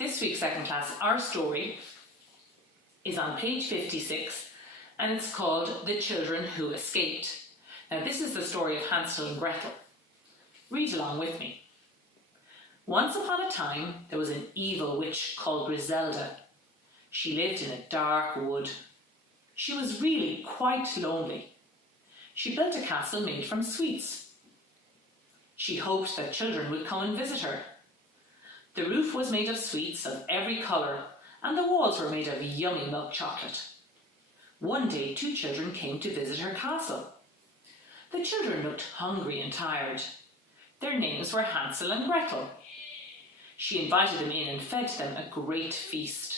This week, second class, our story is on page 56 and it's called The Children Who Escaped. Now this is the story of Hansel and Gretel. Read along with me. Once upon a time there was an evil witch called Griselda. She lived in a dark wood. She was really quite lonely. She built a castle made from sweets. She hoped that children would come and visit her. The roof was made of sweets of every colour, and the walls were made of yummy milk chocolate. One day 2 children came to visit her castle. The children looked hungry and tired. Their names were Hansel and Gretel. She invited them in and fed them a great feast.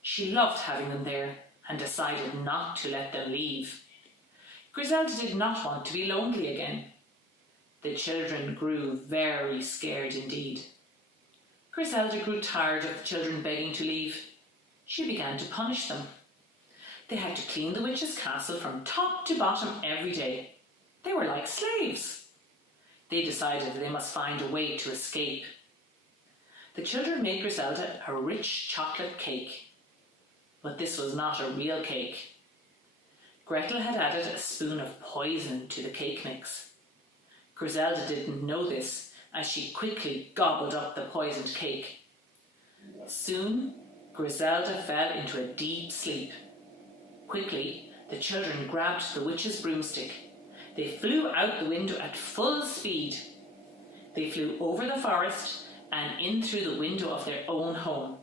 She loved having them there and decided not to let them leave. Griselda did not want to be lonely again. The children grew very scared indeed. Griselda grew tired of the children begging to leave. She began to punish them. They had to clean the witch's castle from top to bottom every day. They were like slaves. They decided they must find a way to escape. The children made Griselda a rich chocolate cake. But this was not a real cake. Gretel had added a spoon of poison to the cake mix. Griselda didn't know this, as she quickly gobbled up the poisoned cake. Soon, Griselda fell into a deep sleep. Quickly, the children grabbed the witch's broomstick. They flew out the window at full speed. They flew over the forest and in through the window of their own home.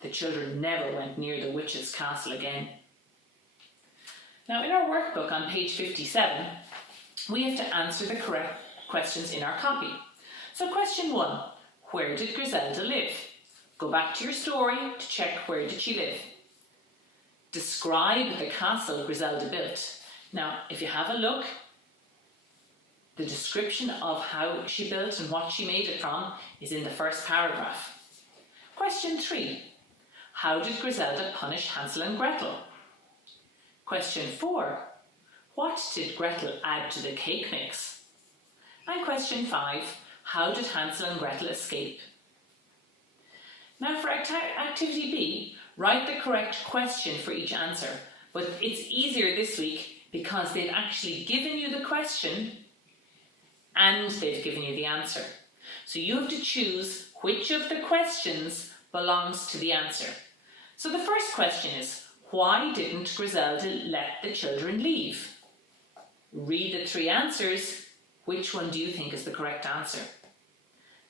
The children never went near the witch's castle again. Now, in our workbook on page 57, we have to answer the correct questions in our copy. So question 1, where did Griselda live? Go back to your story to check where did she live. Describe the castle Griselda built. Now, if you have a look, the description of how she built and what she made it from is in the first paragraph. Question 3, how did Griselda punish Hansel and Gretel? Question 4, what did Gretel add to the cake mix? And question 5, how did Hansel and Gretel escape? Now for activity B, write the correct question for each answer, but it's easier this week because they've actually given you the question and they've given you the answer. So you have to choose which of the questions belongs to the answer. So the first question is, why didn't Griselda let the children leave? Read the 3 answers. Which one do you think is the correct answer?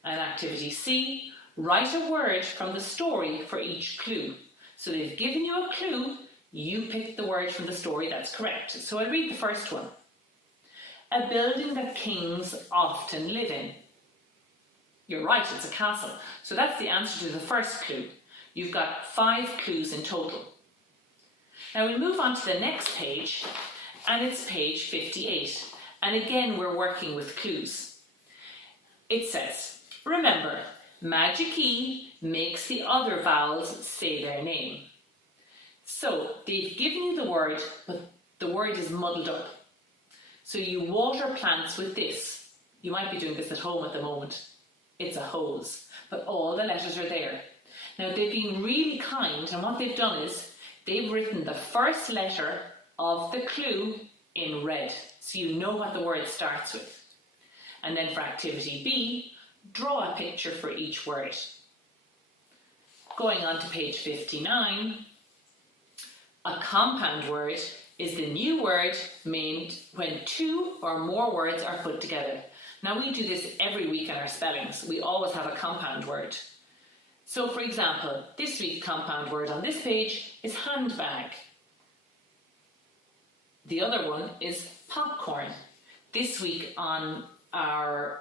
And activity C, write a word from the story for each clue. So they've given you a clue, you pick the word from the story that's correct. So I'll read the first one. A building that kings often live in. You're right, it's a castle. So that's the answer to the first clue. You've got 5 clues in total. Now we move on to the next page, and it's page 58. And again, we're working with clues. It says, remember, magic E makes the other vowels say their name. So they've given you the word, but the word is muddled up. So you water plants with this. You might be doing this at home at the moment. It's a hose, but all the letters are there. Now they've been really kind, and what they've done is they've written the first letter of the clue in red, so you know what the word starts with. And then for activity B, draw a picture for each word. Going on to page 59, a compound word is the new word made when 2 or more words are put together. Now we do this every week in our spellings. We always have a compound word. So for example, this week's compound word on this page is handbag. The other one is popcorn. This week in our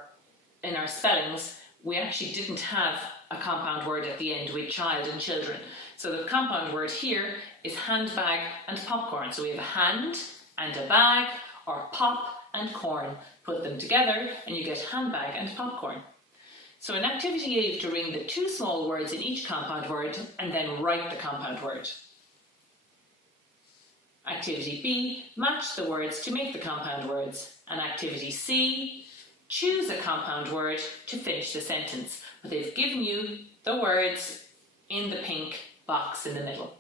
spellings, we actually didn't have a compound word at the end with child and children. So the compound word here is handbag and popcorn. So we have a hand and a bag, or pop and corn. Put them together and you get handbag and popcorn. So in activity A, you have to ring the 2 small words in each compound word and then write the compound word. Activity B, match the words to make the compound words. And activity C, choose a compound word to finish the sentence. But they've given you the words in the pink box in the middle.